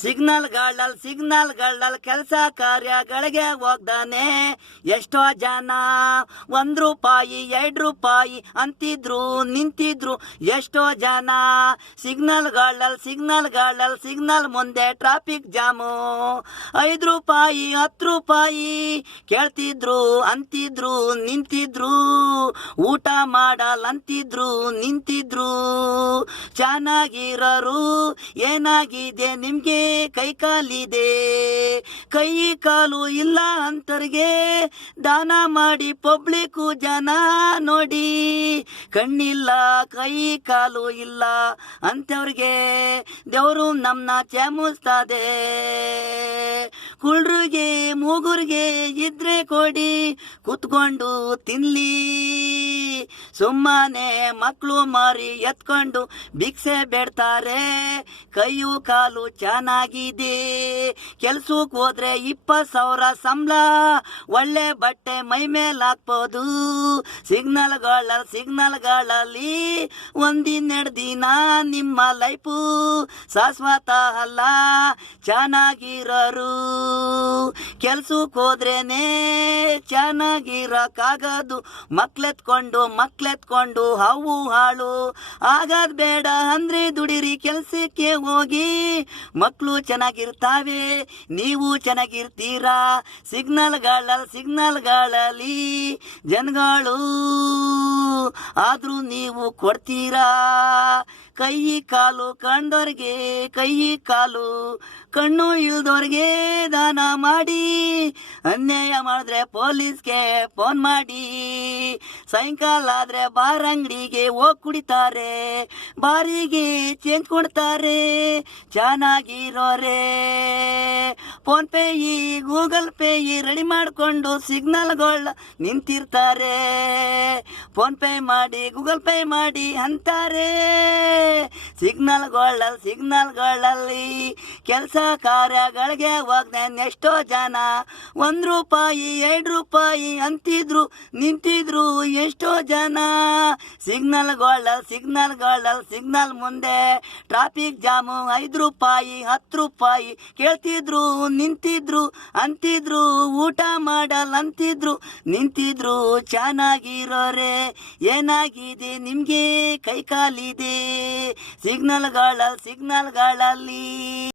ಸಿಗ್ನಲ್ಗಳಲ್ಲಿ ಕೆಲಸ ಕಾರ್ಯಗಳಿಗೆ ಹೋಗ್ದಾನೆ. ಎಷ್ಟೋ ಜನ 1 ರೂಪಾಯಿ 2 ರೂಪಾಯಿ ಅಂತಿದ್ರು ನಿಂತಿದ್ರು. ಎಷ್ಟೋ ಜನ ಸಿಗ್ನಲ್ ಮುಂದೆ ಟ್ರಾಫಿಕ್ ಜಾಮು. 5 ರೂಪಾಯಿ 10 ರೂಪಾಯಿ ಕೇಳ್ತಿದ್ರು ಅಂತಿದ್ರು ನಿಂತಿದ್ರು. ಊಟ ಮಾಡಲ್ಲಂತಿದ್ರು ನಿಂತಿದ್ರು. ಚೆನ್ನಾಗಿರೋರು ಏನಾಗಿದೆ ನಿಮ್ಗೆ? ಕೈ ಕಾಲಿದೆ, ಕೈ ಕಾಲು ಇಲ್ಲ ಅಂತರ್ಗೆ ದಾನ ಮಾಡಿ ಪಬ್ಲಿಕ್ಕು ಜನ ನೋಡಿ. ಕಣ್ಣಿಲ್ಲ ಕೈ ಕಾಲು ಇಲ್ಲ ಅಂತವ್ರಿಗೆ ದೇವರು ನಮ್ಮನ್ನ ಚಾಮುಸ್ತದೆ. ಕುಳ್ರಿಗೆ ಮೂಗುರ್ಗೆ ಇದ್ರೆ ಕೊಡಿ ಕುತ್ಕೊಂಡು ತಿನ್ಲಿ. ಸುಮ್ಮನೆ ಮಕ್ಕಳು ಮಾರಿ ಎತ್ಕೊಂಡು ಭಿಕ್ಷೆ ಬೇಡ್ತಾರೆ. ಕೈಯು ಕಾಲು ಚೆನ್ನಾಗಿದೆ. ಕೆಲ್ಸಕ್ಕೆ ಹೋದ್ರೆ 20,000 ಸಂಬಳ, ಒಳ್ಳೆ ಬಟ್ಟೆ ಮೈ ಮೇಲೆ ಹಾಕ್ಬೋದು. ಸಿಗ್ನಲ್ಗಳಲ್ಲಿ ಒಂದಿನ್ನೆರಡು ದಿನ ನಿಮ್ಮ ಲೈಫು ಶಾಶ್ವತ ಅಲ್ಲ. ಚೆನ್ನಾಗಿರೋರು ಕೆಲ್ಸಕ್ಕೆ ಹೋದ್ರೇನೆ ಚೆನ್ನಾಗಿರಕ್ಕಾಗದು. ಮಕ್ಳೆತ್ಕೊಂಡು ಹವು ಹಾಳು ಆಗದ್ ಬೇಡ ಅಂದ್ರೆ ದುಡಿರಿ ಕೆಲ್ಸಕ್ಕೆ ಹೋಗಿ. ಮಕ್ಕಳು ಚೆನ್ನಾಗಿರ್ತಾವೆ, ನೀವು ಚೆನ್ನಾಗಿರ್ತೀರಾ. ಸಿಗ್ನಲ್ಗಳಲ್ಲಿ ಜನಗಳು ಆದ್ರೂ ನೀವು ಕೊಡ್ತೀರಾ. ಕೈ ಕಾಲು ಕಂಡೋರ್ಗೆ ಕೈ ಕಾಲು, ಕಣ್ಣು ಇಲ್ದವ್ರಿಗೆ ದಾನ ಮಾಡಿ. ಅನ್ಯಾಯ ಮಾಡಿದ್ರೆ ಪೊಲೀಸ್ಗೆ ಫೋನ್ ಮಾಡಿ. ಸಾಯಂಕಾಲ ಆದ್ರೆ ಬಾರ್ ಅಂಗಡಿಗೆ ಹೋಗಿ ಕುಡಿತಾರೆ, ಬಾರಿಗೆ ಚೇಂಜ್ ಕೊಡ್ತಾರೆ. ಚೆನ್ನಾಗಿರೋರೆ PhonePe Google Pay ready ಮಾಡಿಕೊಂಡು ಸಿಗ್ನಲ್ಗಳ ನಿಂತಿರ್ತಾರೆ. ಫೋನ್ ಪೇ ಮಾಡಿ ಗೂಗಲ್ ಪೇ ಮಾಡಿ ಅಂತಾರೆ. ಸಿಗ್ನಲ್ಗಳಲ್ಲಿ ಕೆಲಸ ಕಾರ್ಯಗಳಿಗೆ ಹೋಗ್ದೇನೆ ಎಷ್ಟೋ ಜನ 1 ರೂಪಾಯಿ 2 ರೂಪಾಯಿ ಅಂತಿದ್ರು ನಿಂತಿದ್ರು. ಎಷ್ಟೋ ಜನ ಸಿಗ್ನಲ್ ಮುಂದೆ ಟ್ರಾಫಿಕ್ ಜಾಮು. 5 ರೂಪಾಯಿ 10 ರೂಪಾಯಿ ಕೇಳ್ತಿದ್ರು ನಿಂತಿದ್ರು ಅಂತಿದ್ರು. ಊಟ ಮಾಡಲ್ಲಂತಿದ್ರು ನಿಂತಿದ್ರು. ಚೆನ್ನಾಗಿರೋರೆ ಏನಾಗಿದೆ ನಿಮ್ಗೆ? ಕೈ ಕಾಲಿದೆ. ಸಿಗ್ನಲ್ಗಳಲ್ಲಿ